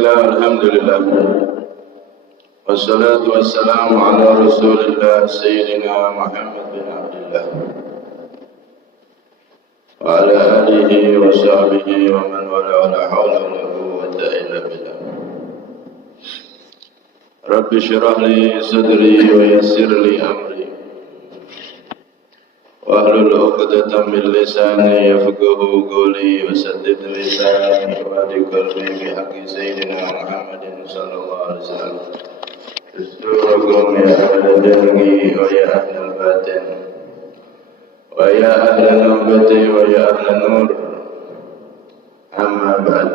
Bismillah, alhamdulillah. Wassalatu wassalamu ala rasulillah Sayyidina Muhammad bin Abdullah wa ala alihi wa sahbihi wa man wala wa la hawla wa la quwwata illa billah. Rabbi syrah li sadri wa yassir li amri wa hlul 'uqdatam min lisani yafqahu qawli wa saddid lisani wa hadi qalbi bi haqqi sayyidina Muhammadin sallallahu alaihi wasallam. Astagfirullahaladzim ya ahla jahri wa ya ahla batin wa ya ahla nubati wa ya ahla nur. Amma ba'd.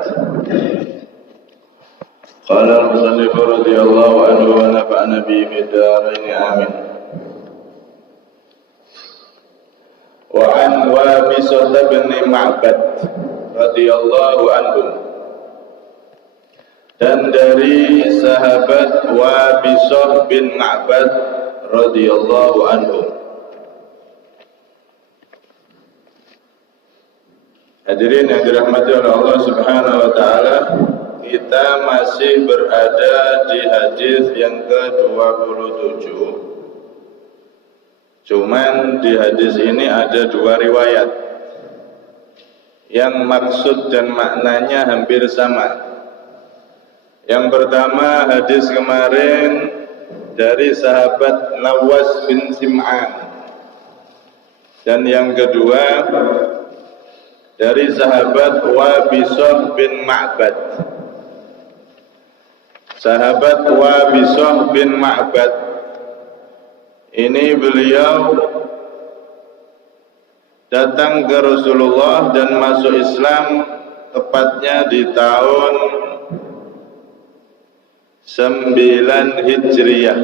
Qala al-musannif radhiyallahu anhu wa nafa'ana bihi fid dharain amin. Wa an Wabisah bin Ma'bad radhiyallahu anhu, dan dari sahabat Wabisah bin Ma'bad radhiyallahu anhu. Hadirin yang dirahmati oleh Allah Subhanahu wa taala, kita masih berada di hadis yang ke-27. Cuman di hadis ini ada dua riwayat yang maksud dan maknanya hampir sama. Yang pertama, hadis kemarin dari sahabat Nawas bin Sim'an, dan yang kedua dari sahabat Wabisah bin Ma'bad. Sahabat Wabisah bin Ma'bad ini beliau datang ke Rasulullah dan masuk Islam tepatnya di tahun 9 Hijriah,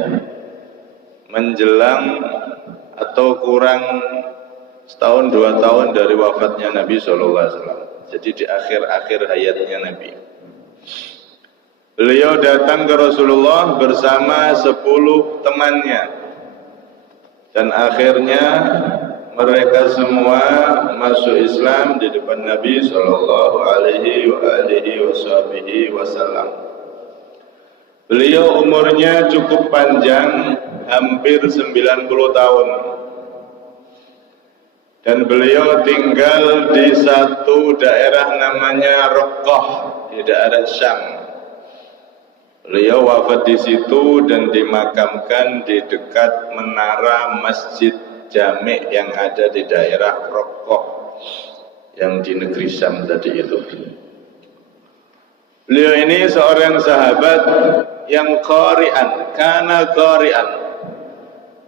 menjelang atau kurang setahun 2 tahun dari wafatnya Nabi SAW. Jadi di akhir-akhir hayatnya Nabi. Beliau datang ke Rasulullah bersama 10 temannya. Dan akhirnya mereka semua masuk Islam di depan Nabi sallallahu alaihi wasallam. Beliau umurnya cukup panjang, hampir 90 tahun. Dan beliau tinggal di satu daerah namanya Raqqah, di daerah Syam. Beliau wafat di situ dan dimakamkan di dekat menara Masjid Jami' yang ada di daerah Raqqah yang di negeri Syam tadi itu. Beliau ini seorang sahabat yang qari'an, kana qari'an.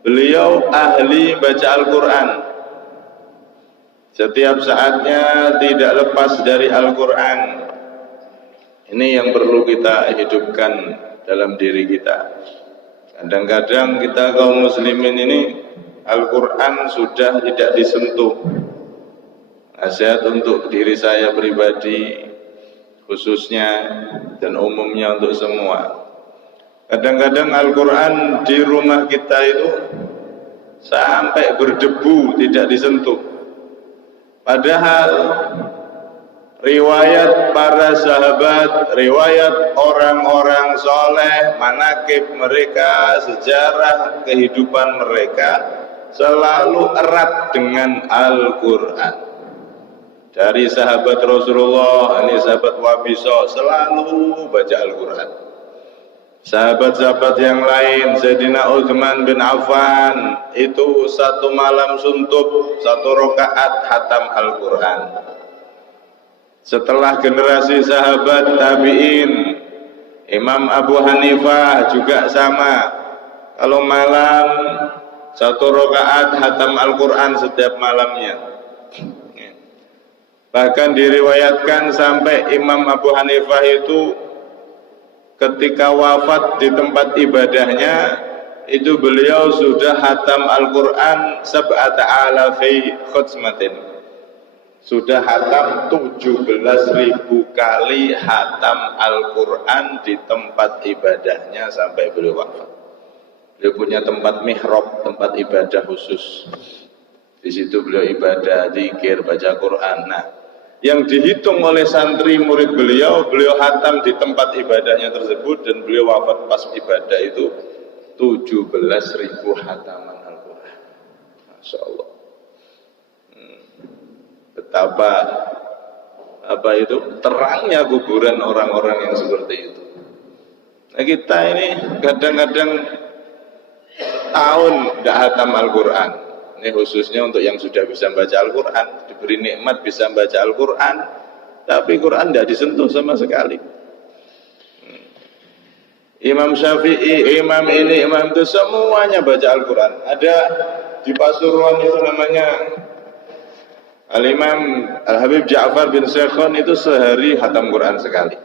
Beliau ahli baca Al-Quran. Setiap saatnya tidak lepas dari Al-Quran. Ini yang perlu kita hidupkan dalam diri kita. Kadang-kadang kita kaum muslimin ini Al-Quran sudah tidak disentuh. Nasihat untuk diri saya pribadi khususnya dan umumnya untuk semua. Kadang-kadang Al-Quran di rumah kita itu sampai berdebu, tidak disentuh. Padahal riwayat para sahabat, riwayat orang-orang soleh, manakib mereka, sejarah kehidupan mereka selalu erat dengan Al-Quran. Dari sahabat Rasulullah, ini sahabat Wabisah, selalu baca Al-Quran. Sahabat-sahabat yang lain, Sayyidina Utsman bin Affan, itu satu malam suntuk, 1 rakaat hatam Al-Quran. Setelah generasi sahabat tabi'in, Imam Abu Hanifah juga sama. Kalau malam 1 rakaat hatam Al-Quran setiap malamnya. Bahkan diriwayatkan sampai Imam Abu Hanifah itu ketika wafat di tempat ibadahnya, itu beliau sudah hatam Al-Quran 7,000 khutsmatin. Sudah hatam 17.000 kali hatam Al-Quran di tempat ibadahnya sampai beliau wafat. Beliau punya tempat mihrab, tempat ibadah khusus. Di situ beliau ibadah, zikir, baca Quran. Nah, yang dihitung oleh santri murid beliau, beliau hatam di tempat ibadahnya tersebut dan beliau wafat pas ibadah itu 17.000 hataman Al-Quran. Masya Allah. Betapa terangnya kuburan orang-orang yang seperti itu. Nah, kita ini kadang-kadang tahun tidak hatam Al-Quran. Ini khususnya untuk yang sudah bisa baca Al-Quran, diberi nikmat bisa baca Al-Quran, tapi Quran tidak disentuh sama sekali. Imam Syafi'i, imam ini, imam itu semuanya baca Al-Quran. Ada di Pasuruan itu namanya Al-Imam Al-Habib Ja'far bin Syekhon, itu sehari hatam Quran sekali.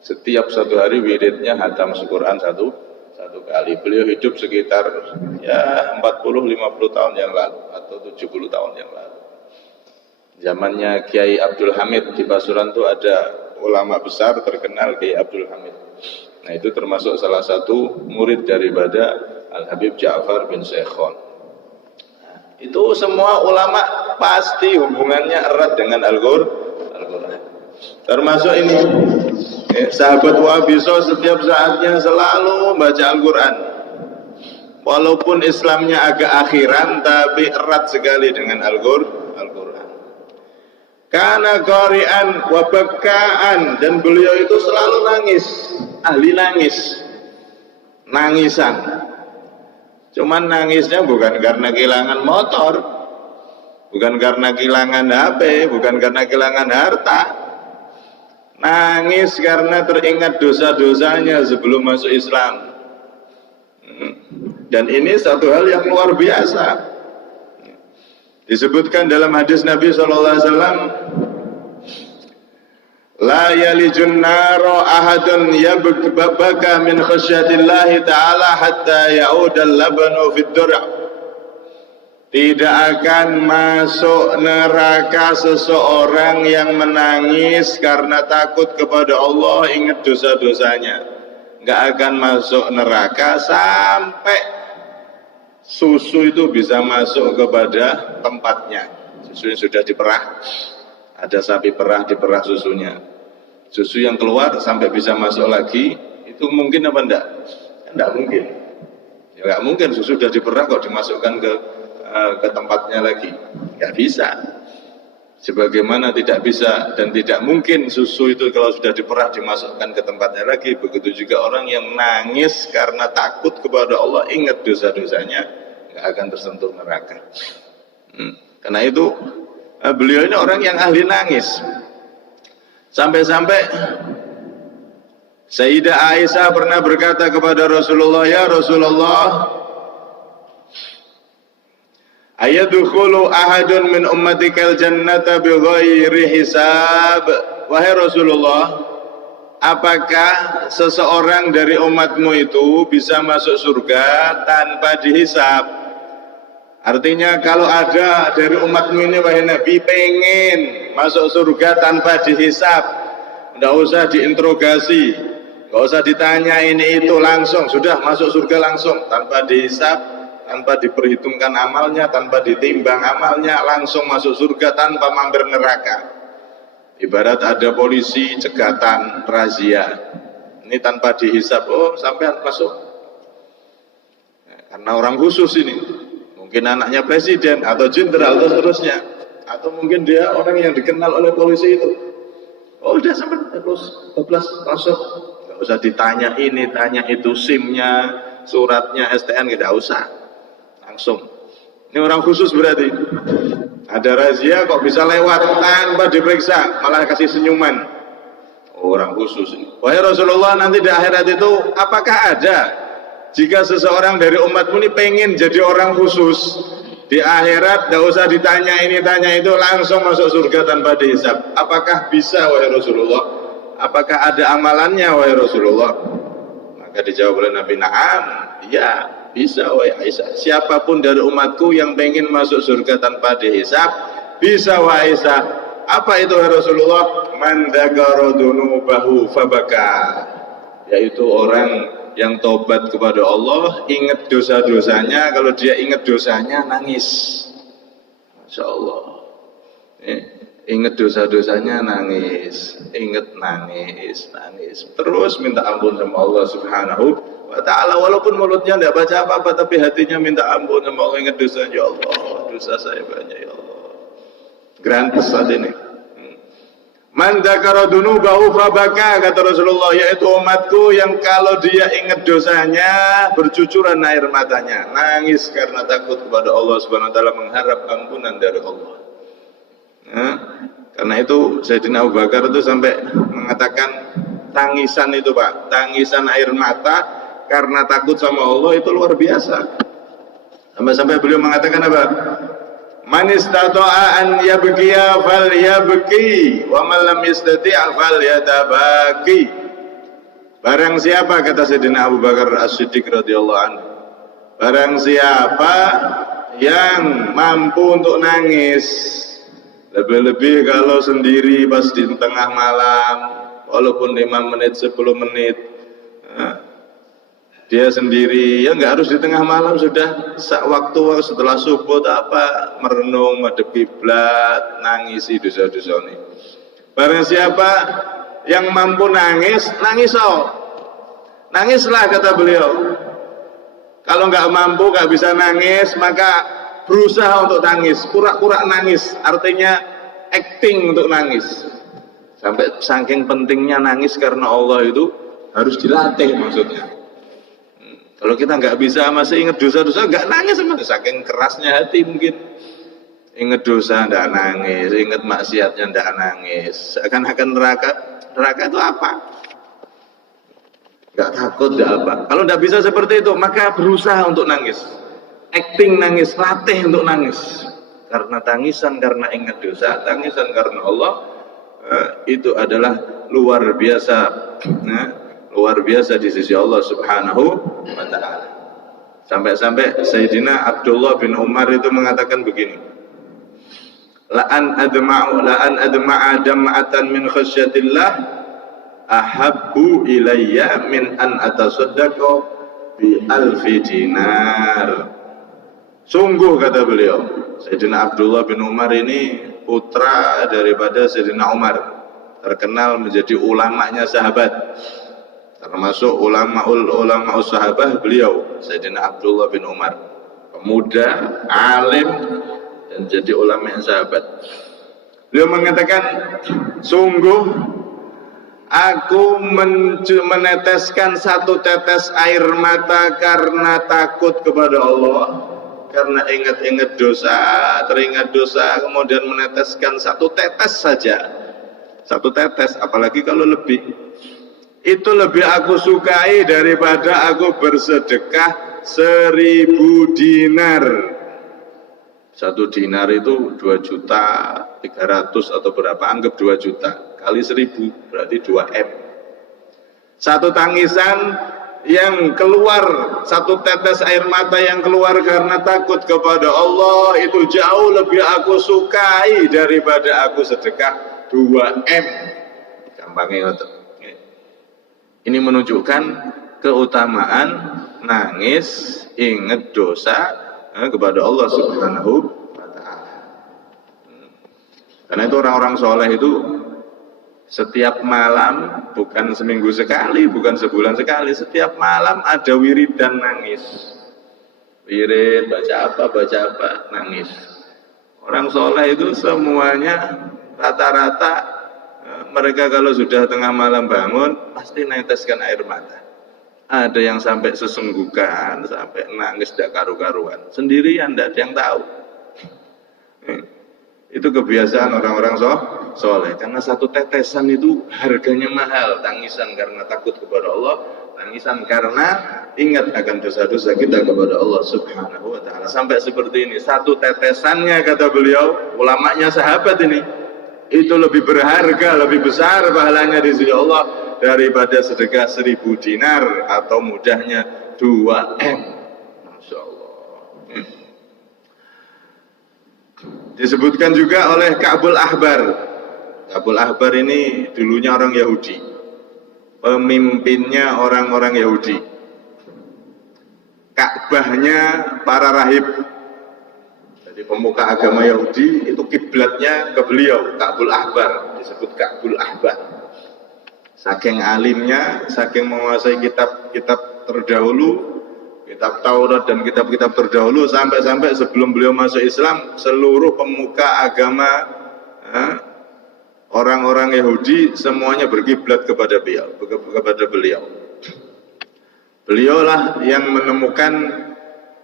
Setiap satu hari wiridnya hatam Quran satu kali. Beliau hidup sekitar 40-50 tahun yang lalu atau 70 tahun yang lalu. Zamannya Kiai Abdul Hamid di Pasuruan itu ada ulama besar terkenal, Kiai Abdul Hamid. Nah, itu termasuk salah satu murid daripada Al-Habib Ja'far bin Syekhon. Nah, itu semua ulama pasti hubungannya erat dengan Al-Quran. Termasuk ini sahabat Wahabiso setiap saatnya selalu baca Al-Quran. Walaupun Islamnya agak akhiran, tapi erat sekali dengan Al-Quran. Karena qari'an wa bakkaan, dan beliau itu selalu nangis, ahli nangis, nangisan. Cuman nangisnya bukan karena kehilangan motor, bukan karena kehilangan HP, bukan karena kehilangan harta. Nangis karena teringat dosa-dosanya sebelum masuk Islam. Dan ini satu hal yang luar biasa. Disebutkan dalam hadis Nabi SAW, la yalijun naro ahadun yabaka min khasyatillahi ta'ala hatta ya'udal labanu fid dur'. Tidak akan masuk neraka seseorang yang menangis karena takut kepada Allah, ingat dosa-dosanya. Nggak akan masuk neraka sampai susu itu bisa masuk kepada tempatnya. Susu yang sudah diperah, ada sapi perah diperah susunya. Susu yang keluar sampai bisa masuk lagi, itu mungkin apa enggak? Enggak mungkin. Ya enggak mungkin susu sudah diperah kok dimasukkan ke tempatnya lagi. Enggak bisa. Sebagaimana tidak bisa dan tidak mungkin susu itu kalau sudah diperah dimasukkan ke tempatnya lagi, begitu juga orang yang nangis karena takut kepada Allah, ingat dosa-dosanya, nggak akan tersentuh neraka. Karena itu beliau ini orang yang ahli nangis. Sampai-sampai Sayyidah Aisyah pernah berkata kepada Rasulullah, ya Rasulullah, ayadkhulu ahadun min ummatikal jannata bighairi hisab. Wahai Rasulullah, apakah seseorang dari umatmu itu bisa masuk surga tanpa dihisab? Artinya kalau ada dari umatmu ini, wahai Nabi, pengen masuk surga tanpa dihisab, tidak usah diinterogasi, tidak usah ditanya ini itu, langsung sudah masuk surga langsung tanpa dihisab, tanpa diperhitungkan amalnya, tanpa ditimbang amalnya, langsung masuk surga tanpa mampir neraka. Ibarat ada polisi cegatan razia, ini tanpa dihisab, oh sampai masuk. Karena orang khusus ini, mungkin anaknya presiden atau jenderal atau seterusnya, atau mungkin dia orang yang dikenal oleh polisi itu. Oh udah sampai terus 12 masuk, nggak usah ditanya ini, tanya itu, SIM-nya, suratnya, STN, tidak usah. Langsung. Ini orang khusus berarti. Ada razia kok bisa lewat tanpa diperiksa, malah kasih senyuman. Oh, orang khusus ini. Wahai Rasulullah, nanti di akhirat itu apakah ada jika seseorang dari umatmu ini pengen jadi orang khusus, di akhirat tidak usah ditanya ini tanya itu, langsung masuk surga tanpa dihisab? Apakah bisa wahai Rasulullah? Apakah ada amalannya wahai Rasulullah? Maka dijawab oleh Nabi, na'am, iya. Bisa wahai Aisyah, siapapun dari umatku yang pengen masuk surga tanpa dihisab, bisa wahai Aisyah. Apa itu wahai Rasulullah? Man dzakara dzunubahu fabaka, yaitu orang yang tobat kepada Allah, ingat dosa-dosanya, kalau dia ingat dosanya nangis. Masya Allah. Ingat dosa-dosanya nangis, ingat nangis, terus minta ampun sama Allah Subhanahu wa Ta'ala. Walaupun mulutnya tidak baca apa-apa, tapi hatinya minta ampun sama Allah. Ingat dosa, ya Allah, dosa saya banyak ya Allah. Grantes saat ini. Man dzakara dzunubahu fabaka, kata Rasulullah, yaitu umatku yang kalau dia ingat dosanya bercucuran air matanya, nangis karena takut kepada Allah Subhanahu wa Ta'ala, mengharap ampunan dari Allah. Karena itu Sayyidina Abu Bakar itu sampai mengatakan tangisan itu Pak, tangisan air mata karena takut sama Allah itu luar biasa. Sampai-sampai beliau mengatakan apa? Man istata'a an yabkiya falyabki wa man lam yastati' falyatabaki. Barang siapa, kata Sayyidina Abu Bakar As-Siddiq radhiyallahu anhu, barang siapa yang mampu untuk nangis, lebih-lebih kalau sendiri pas di tengah malam, walaupun 5 menit, 10 menit, dia sendiri, ya nggak harus di tengah malam, sudah waktu setelah subuh atau apa, merenung, madhep kiblat, nangisi dosa-dosa ini. Barang siapa yang mampu nangis, nangislah, kata beliau. Kalau nggak mampu, nggak bisa nangis, maka berusaha untuk nangis, pura-pura nangis, artinya acting untuk nangis. Sampai saking pentingnya nangis karena Allah itu harus dilatih maksudnya. Kalau kita nggak bisa, masih ingat dosa-dosa, nggak nangis, saking kerasnya hati mungkin. Ingat dosa nggak nangis, ingat maksiatnya nggak nangis, seakan-akan neraka itu apa? Nggak takut, nggak apa. Kalau nggak bisa seperti itu, maka berusaha untuk nangis. Acting nangis, latih untuk nangis. Karena tangisan karena ingat dosa, tangisan karena Allah, itu adalah luar biasa, luar biasa di sisi Allah Subhanahu wa Ta'ala. Sampai-sampai Sayyidina Abdullah bin Umar itu mengatakan begini, la'an adma'a dam'atan min khasyatillah ahabbu ilayya min an atasaddaqa bi alfi dinar. Sungguh, kata beliau, Sayyidina Abdullah bin Umar ini putra daripada Sayyidina Umar, terkenal menjadi ulamanya sahabat, termasuk ulama sahabat beliau, Sayyidina Abdullah bin Umar, pemuda, alim, dan jadi ulama yang sahabat. Beliau mengatakan, sungguh aku meneteskan satu tetes air mata karena takut kepada Allah, karena ingat-ingat dosa, teringat dosa, kemudian meneteskan satu tetes saja, satu tetes, apalagi kalau lebih, itu lebih aku sukai daripada aku bersedekah 1000 dinar. 1 dinar itu 2.300.000 atau berapa, anggap 2 juta kali 1000 berarti 2M. Satu tangisan yang keluar, satu tetes air mata yang keluar karena takut kepada Allah, itu jauh lebih aku sukai daripada aku sedekah 2M. Gampangnya itu. Ini menunjukkan keutamaan nangis ingat dosa kepada Allah Subhanahu wa Ta'ala. Karena itu orang-orang soleh itu setiap malam, bukan seminggu sekali, bukan sebulan sekali, setiap malam ada wirid dan nangis. Wirid, baca apa, nangis. Orang soleh itu semuanya rata-rata mereka kalau sudah tengah malam bangun pasti neteskan air mata. Ada yang sampai sesenggukan, sampai nangis tidak karu-karuan, sendirian, tidak ada yang tahu. Itu kebiasaan orang-orang soleh, karena satu tetesan itu harganya mahal. Tangisan karena takut kepada Allah, tangisan karena ingat akan dosa-dosa kita kepada Allah Subhanahu wa Ta'ala. Sampai seperti ini, satu tetesannya, kata beliau, ulamanya sahabat ini, itu lebih berharga, lebih besar pahalanya di sisi Allah daripada sedekah 1000 dinar atau mudahnya 2M. Masya Allah. Disebutkan juga oleh Ka'bul Ahbar. Ka'bul Ahbar ini dulunya orang Yahudi, pemimpinnya orang-orang Yahudi, Ka'bahnya para rahib. Jadi pemuka agama Yahudi itu kiblatnya ke beliau, Ka'bul Ahbar, disebut Ka'bul Ahbar. Saking alimnya, saking menguasai kitab-kitab terdahulu, kitab Taurat dan kitab-kitab terdahulu, sampai-sampai sebelum beliau masuk Islam, seluruh pemuka agama orang-orang Yahudi semuanya berkiblat kepada beliau. Beliaulah yang menemukan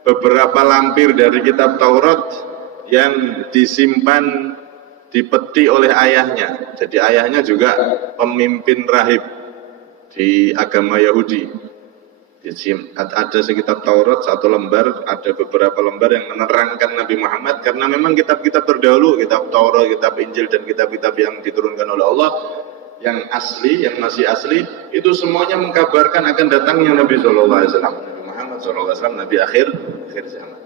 beberapa lampir dari kitab Taurat yang disimpan di peti oleh ayahnya. Jadi ayahnya juga pemimpin rahib di agama Yahudi. Ada sekitar Taurat satu lembar, ada beberapa lembar yang menerangkan Nabi Muhammad, karena memang kitab-kitab terdahulu, kitab Taurat, kitab Injil dan kitab-kitab yang diturunkan oleh Allah yang asli, yang masih asli, itu semuanya mengkabarkan akan datangnya Nabi SAW, Nabi Muhammad SAW, Nabi akhir zaman.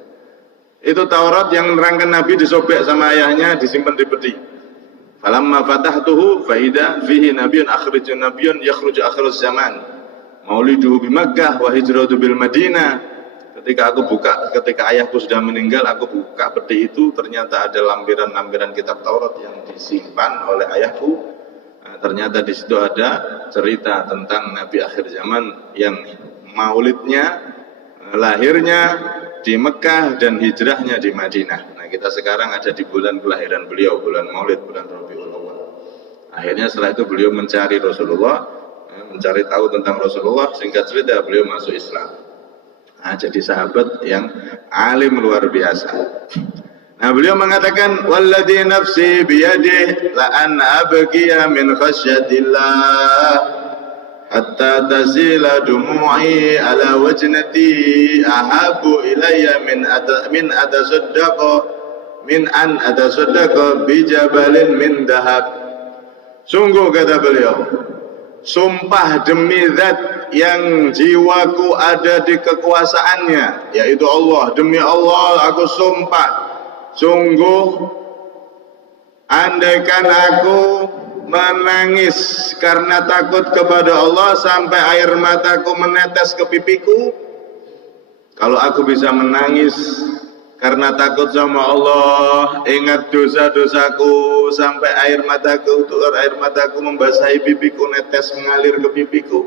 Itu Taurat yang menerangkan Nabi disobek sama ayahnya, disimpan di peti. Falamma fatahtuhu faida fihi nabiyyun akhrijun nabiyyun yakhruju akhiruz zaman. Mauliduhu bi Makkah wa hijratu bil Madinah. Ketika ayahku sudah meninggal, aku buka peti itu, ternyata ada lampiran-lampiran kitab Taurat yang disimpan oleh ayahku. Ternyata di situ ada cerita tentang Nabi akhir zaman yang maulidnya, lahirnya di Mekah dan hijrahnya di Madinah. Nah, kita sekarang ada di bulan kelahiran beliau, bulan Maulid, bulan Rabiul Awal. Akhirnya setelah itu beliau mencari Rasulullah, mencari tahu tentang Rasulullah, singkat cerita beliau masuk Islam. Nah, jadi sahabat yang alim luar biasa. Nah, beliau mengatakan, walladzi nafsi biyadihi la an abqiya min khasyatillah hatta tazila dumu'i ala wajnati ahabu ilayya min an atasaddaqa bi jabalin min dahab. Sungguh, kata beliau, sumpah demi zat yang jiwaku ada di kekuasaannya, yaitu Allah. Demi Allah aku sumpah, sungguh andaikan aku menangis karena takut kepada Allah sampai air mataku menetes ke pipiku, kalau aku bisa menangis karena takut sama Allah, ingat dosa-dosaku sampai air mataku membasahi pipiku, netes mengalir ke pipiku,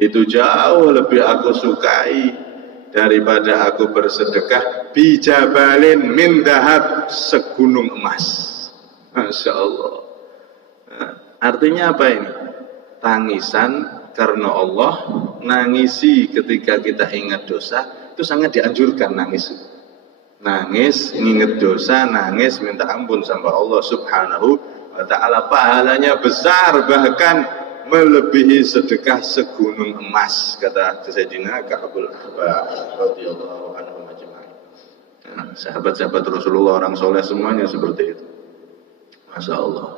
itu jauh lebih aku sukai daripada aku bersedekah bijabalin min dahab, segunung emas. Masya Allah. Nah, artinya apa ini? Tangisan karena Allah, nangisi ketika kita ingat dosa, itu sangat dianjurkan nangis. Nangis, ingat dosa, nangis, minta ampun sama Allah Subhanahu wa ta'ala. Pahalanya besar, bahkan melebihi sedekah segunung emas, kata Sayyidina Ka'bul Ahbar radhiyallahu anhu majma'in. Nah, sahabat-sahabat Rasulullah, orang soleh semuanya seperti itu. Masya Allah.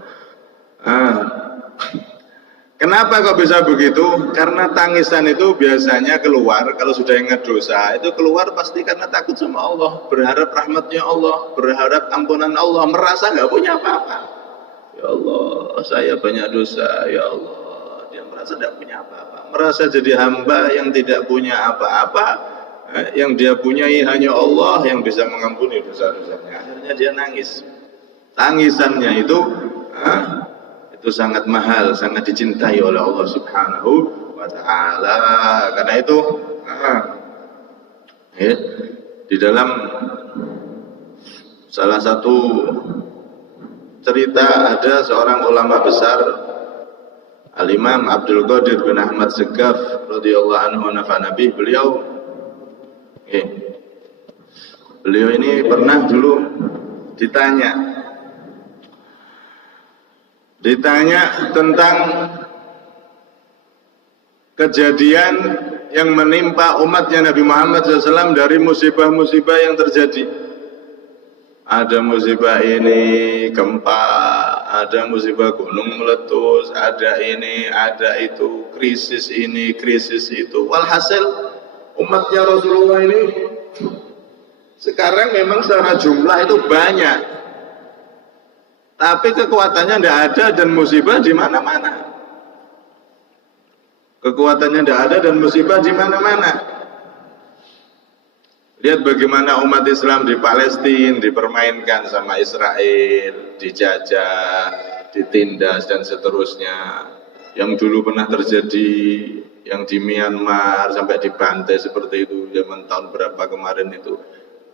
Kenapa kok bisa begitu? Karena tangisan itu biasanya keluar kalau sudah ingat dosa, itu keluar pasti karena takut sama Allah, berharap rahmatnya Allah, berharap ampunan Allah, merasa nggak punya apa-apa. Ya Allah, saya banyak dosa, ya Allah. Dia merasa tidak punya apa-apa, merasa jadi hamba yang tidak punya apa-apa, yang dia punyai hanya Allah yang bisa mengampuni dosa-dosanya. Akhirnya dia nangis. Tangisannya itu sangat mahal, sangat dicintai oleh Allah Subhanahu wa ta'ala. Karena itu di dalam salah satu cerita ada seorang ulama besar, Al-Imam Abdul Qadir bin Ahmad Segaf radhiyallahu anhu nafa'ana bih. Beliau ini pernah dulu ditanya tentang kejadian yang menimpa umatnya Nabi Muhammad SAW dari musibah-musibah yang terjadi. Ada musibah ini, gempa, ada musibah gunung meletus, ada ini, ada itu, krisis ini, krisis itu. Walhasil umatnya Rasulullah ini sekarang memang secara jumlah itu banyak, tapi kekuatannya tidak ada dan musibah di mana-mana. Kekuatannya tidak ada dan musibah di mana-mana. Lihat bagaimana umat Islam di Palestina dipermainkan sama Israel, dijajah, ditindas dan seterusnya. Yang dulu pernah terjadi, yang di Myanmar sampai dibantai seperti itu zaman tahun berapa kemarin itu.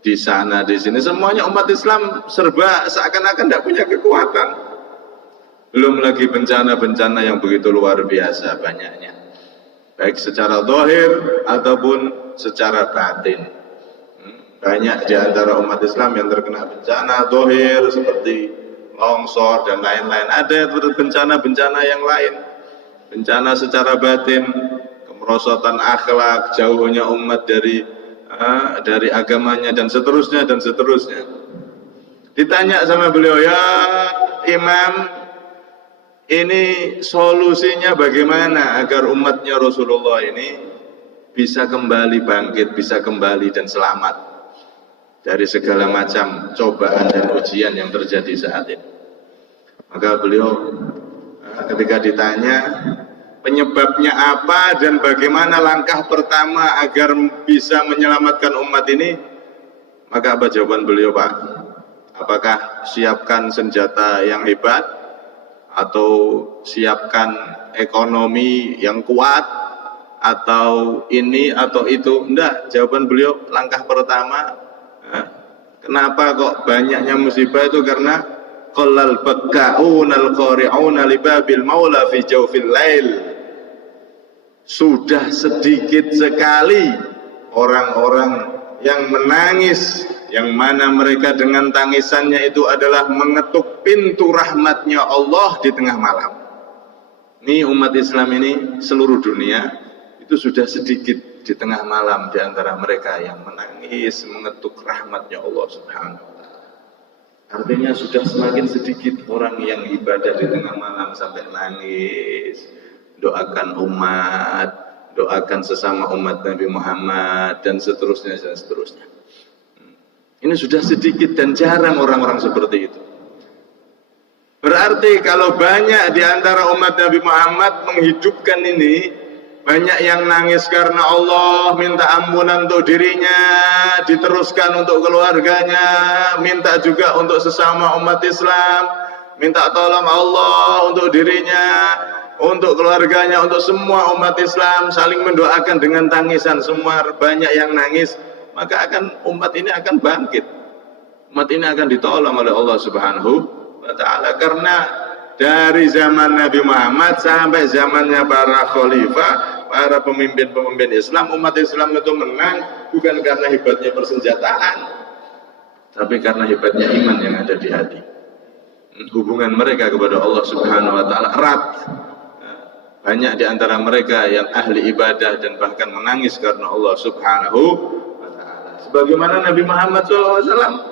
Di sana, di sini semuanya umat Islam serba seakan-akan tidak punya kekuatan. Belum lagi bencana-bencana yang begitu luar biasa banyaknya, baik secara zahir ataupun secara batin. Banyak di antara umat Islam yang terkena bencana zahir seperti longsor dan lain-lain. Ada bencana-bencana yang lain, bencana secara batin, kemerosotan akhlak, jauhnya umat dari agamanya dan seterusnya dan seterusnya. Ditanya sama beliau, ya Imam, ini solusinya bagaimana agar umatnya Rasulullah ini bisa kembali bangkit, bisa kembali dan selamat dari segala macam cobaan dan ujian yang terjadi saat ini. Maka beliau ketika ditanya penyebabnya apa dan bagaimana langkah pertama agar bisa menyelamatkan umat ini, maka apa jawaban beliau, Pak? Apakah siapkan senjata yang hebat atau siapkan ekonomi yang kuat atau ini atau itu? Enggak, jawaban beliau langkah pertama, kenapa kok banyaknya musibah itu karena qallal bakka'unal qari'una libabil maula fi jawfil lail. Sudah sedikit sekali orang-orang yang menangis, yang mana mereka dengan tangisannya itu adalah mengetuk pintu rahmatnya Allah di tengah malam. Ini umat Islam ini seluruh dunia itu sudah sedikit di tengah malam di antara mereka yang menangis mengetuk rahmatnya Allah Subhanahu wa ta'ala. Artinya sudah semakin sedikit orang yang ibadah di tengah malam sampai nangis, doakan umat, doakan sesama umat Nabi Muhammad dan seterusnya dan seterusnya. Ini sudah sedikit dan jarang orang-orang seperti itu. Berarti kalau banyak di antara umat Nabi Muhammad menghidupkan ini, banyak yang nangis karena Allah, minta ampunan untuk dirinya, diteruskan untuk keluarganya, minta juga untuk sesama umat Islam, minta tolong Allah untuk dirinya, untuk keluarganya, untuk semua umat Islam, saling mendoakan dengan tangisan. Semua banyak yang nangis, maka umat ini akan bangkit. Umat ini akan ditolong oleh Allah Subhanahu wa ta'ala. Karena dari zaman Nabi Muhammad sampai zamannya para khalifah, para pemimpin-pemimpin Islam, umat Islam itu menang bukan karena hebatnya persenjataan, tapi karena hebatnya iman yang ada di hati. Hubungan mereka kepada Allah Subhanahu wa ta'ala erat. Banyak di antara mereka yang ahli ibadah dan bahkan menangis karena Allah Subhanahu wa ta'ala. Sebagaimana Nabi Muhammad SAW,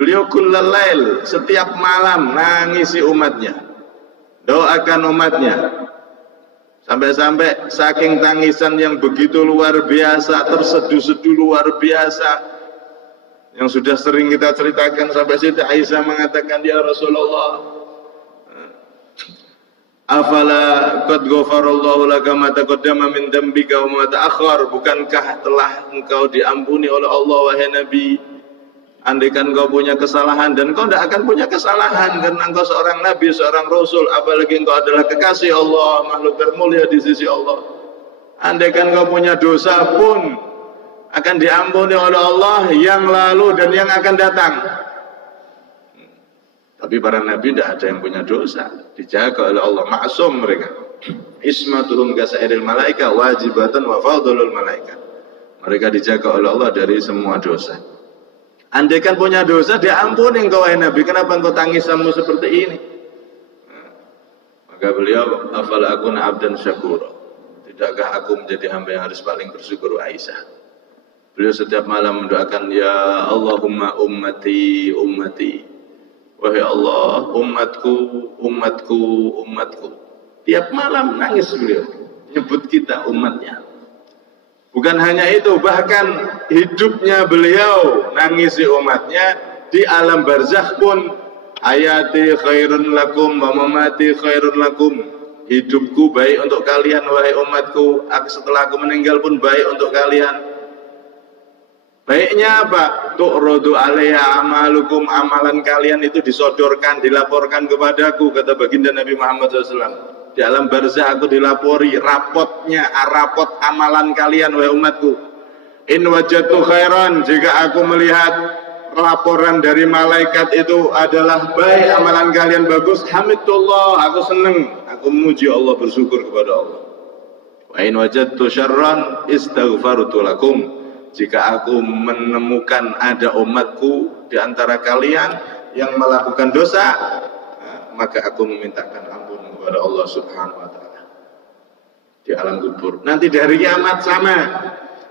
beliau kullal lail, setiap malam nangisi umatnya, doakan umatnya, sampai-sampai saking tangisan yang begitu luar biasa, terseduh-seduh luar biasa, yang sudah sering kita ceritakan. Sampai Siti Aisyah mengatakan, ya Rasulullah, afala qad ghafarallahu laka ma taqaddama min dambika wa ma ta'akhkhar, bukankah telah engkau diampuni oleh Allah wahai Nabi? Andaikan kau punya kesalahan, dan kau tidak akan punya kesalahan karena engkau seorang nabi, seorang rasul, apalagi engkau adalah kekasih Allah, makhluk termulia di sisi Allah. Andaikan kau punya dosa pun akan diampuni oleh Allah yang lalu dan yang akan datang. Tapi para nabi tidak ada yang punya dosa, dijaga oleh Allah, maksum mereka. Ismatuhum kasairil malaika wajibatan wa fadlul malaika. Mereka dijaga oleh Allah dari semua dosa. Andaikan punya dosa, diampuni engkau wahai Nabi, kenapa engkau tangisanmu seperti ini? Maka beliau, afala akuna abdan syakura, tidakkah aku menjadi hamba yang harus paling bersyukur, Aisyah? Beliau setiap malam mendoakan, ya Allahumma ummati ummati, wahai Allah, umatku umatku umatku. Tiap malam nangis beliau, nyebut kita umatnya. Bukan hanya itu, bahkan hidupnya beliau nangisi umatnya, di alam barzakh pun, hayati khairun lakum wa mamati khairun lakum. Hidupku baik untuk kalian wahai umatku, setelah aku meninggal pun baik untuk kalian. Baiknya apa? Tu'radu alaiha amalukum, amalan kalian itu disodorkan, dilaporkan kepadaku, kata baginda Nabi Muhammad SAW. Di alam barzah aku dilapori rapotnya, rapot amalan kalian wahai umatku. In wajadtu khairan, jika aku melihat laporan dari malaikat itu adalah baik, amalan kalian bagus, hamidullah, aku senang, aku memuji Allah, bersyukur kepada Allah. Wa in wajadtu syarran istaghfartu lakum, jika aku menemukan ada umatku di antara kalian yang melakukan dosa, maka aku memintakan ampun kepada Allah Subhanahu wa taala di alam kubur. Nanti di hari kiamat sama.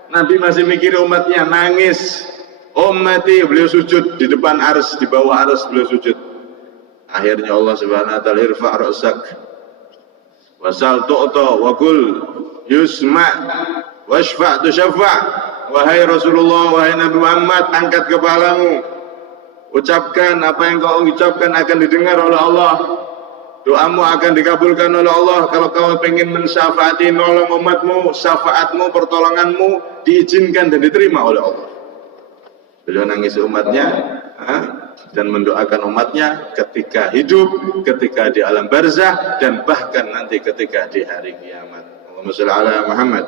Nabi masih mikir umatnya, nangis. Ummati, beliau sujud di depan ars, di bawah ars beliau sujud. Akhirnya Allah Subhanahu wa taala, irfa' ra'sak wasal tu'ta wa qul yusma' washfa' tusyaffa'. Wahai Rasulullah, wahai Nabi Muhammad, angkat kepalamu, ucapkan apa yang kau ucapkan akan didengar oleh Allah, doamu akan dikabulkan oleh Allah. Kalau kau ingin mensyafaati, nolong umatmu, syafaatmu, pertolonganmu diizinkan dan diterima oleh Allah. Beliau nangis umatnya dan mendoakan umatnya ketika hidup, ketika di alam barzah, dan bahkan nanti ketika di hari kiamat. Allahumma shalli ala Muhammad.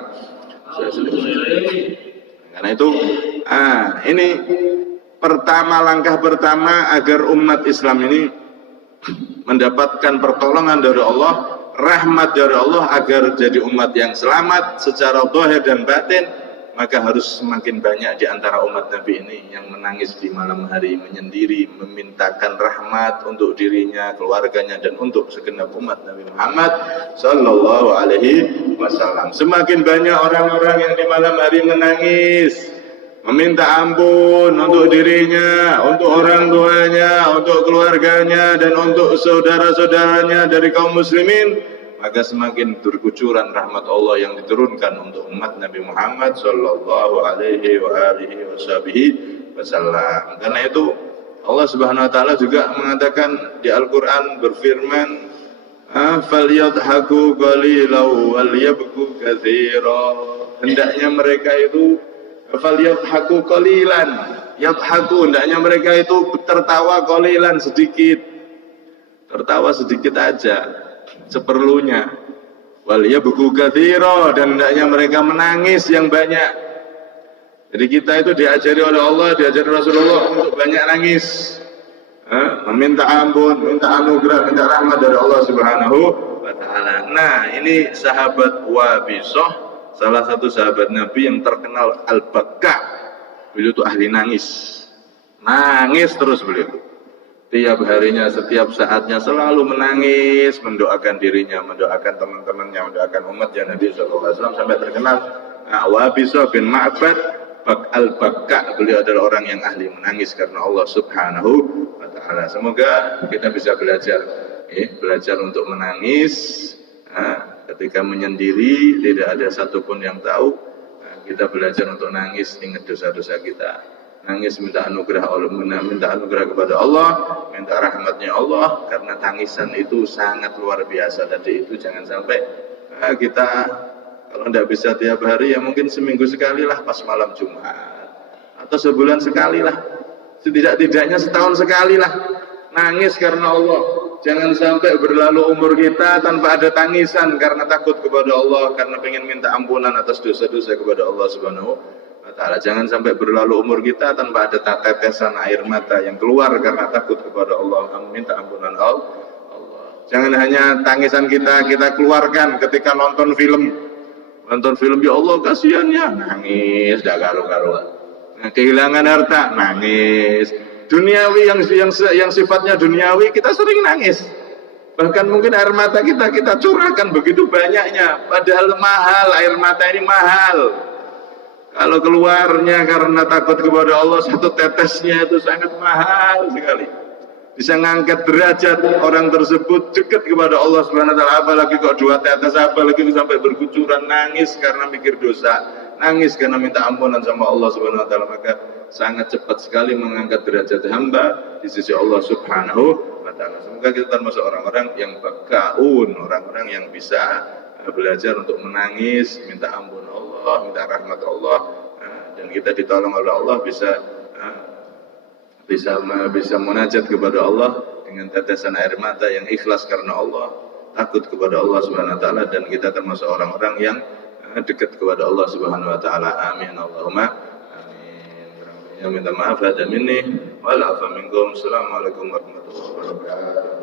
Karena itu ini pertama, langkah pertama agar umat Islam ini mendapatkan pertolongan dari Allah, rahmat dari Allah, agar jadi umat yang selamat secara zahir dan batin, maka harus semakin banyak di antara umat Nabi ini yang menangis di malam hari, menyendiri, memintakan rahmat untuk dirinya, keluarganya, dan untuk segenap umat Nabi Muhammad sallallahu alaihi wasallam. Semakin banyak orang-orang yang di malam hari menangis, meminta ampun untuk dirinya, untuk orang tuanya, untuk keluarganya, dan untuk saudara-saudaranya dari kaum muslimin, maka semakin berkucuran rahmat Allah yang diturunkan untuk umat Nabi Muhammad sallallahu alaihi wasallam. Karena itu Allah Subhanahu wa taala juga mengatakan di Al-Qur'an, berfirman, falyadhaku qalilan wal yabku katsira. Hendaknya mereka itu falyadhaku qalilan, yadhaku, hendaknya mereka itu tertawa qalilan, sedikit. Tertawa sedikit aja, seperlunya. Wal yabku katsira, dan hendaknya mereka menangis yang banyak. Jadi kita itu diajari oleh Allah, diajari Rasulullah untuk banyak nangis, meminta ampun, minta anugerah, minta rahmat dari Allah Subhanahu wa taala. Nah, ini sahabat Wabisah, salah satu sahabat Nabi yang terkenal al-baka. Beliau itu ahli nangis. Nangis terus beliau itu. Tiap harinya, setiap saatnya selalu menangis, mendoakan dirinya, mendoakan teman-temannya, mendoakan umatnya Nabi SAW, sampai terkenal Wabisah bin Ma'bad al-Baka. Beliau adalah orang yang ahli menangis karena Allah Subhanahu wa taala. Semoga kita bisa belajar, belajar untuk menangis ketika menyendiri, tidak ada satupun yang tahu. Kita belajar untuk nangis, ingat dosa-dosa kita. Nangis minta anugerah Allah, minta anugerah kepada Allah, minta rahmatnya Allah, karena tangisan itu sangat luar biasa. Tadi itu jangan sampai kita, kalau tidak bisa tiap hari, ya mungkin seminggu sekali lah pas malam Jumat, atau sebulan sekali lah, setidak-tidaknya setahun sekali lah nangis karena Allah. Jangan sampai berlalu umur kita tanpa ada tangisan karena takut kepada Allah, karena pengen minta ampunan atas dosa-dosa kepada Allah Subhanahu wa taala. Jangan sampai berlalu umur kita tanpa ada tetesan air mata yang keluar karena takut kepada Allah, minta ampunan Allah. Jangan hanya tangisan kita keluarkan ketika nonton film. Nonton film, ya Allah kasihannya, nangis dah karu-karuan. Kehilangan harta, nangis. Duniawi yang sifatnya duniawi, kita sering nangis. Bahkan mungkin air mata kita curahkan begitu banyaknya, padahal mahal, air mata ini mahal. Kalau keluarnya karena takut kepada Allah, satu tetesnya itu sangat mahal sekali. Bisa ngangkat derajat orang tersebut dekat kepada Allah Subhanahu wa taala. Apalagi kok 2 tetes, apalagi sampai berkucuran, nangis karena mikir dosa, nangis karena minta ampunan sama Allah Subhanahu wa taala, maka sangat cepat sekali mengangkat derajat hamba di sisi Allah Subhanahu wa taala. Semoga kita termasuk orang-orang yang bakaun, orang-orang yang bisa belajar untuk menangis, minta ampun Allah, minta rahmat Allah dan kita ditolong oleh Allah bisa munajat kepada Allah dengan tetesan air mata yang ikhlas karena Allah, takut kepada Allah Subhanahu wa taala, dan kita termasuk orang-orang yang dekat kepada Allah Subhanahu wa taala. Amin Allahumma amin. Yang minta maaf ada minni wal afa minkum. Assalamualaikum warahmatullahi wabarakatuh.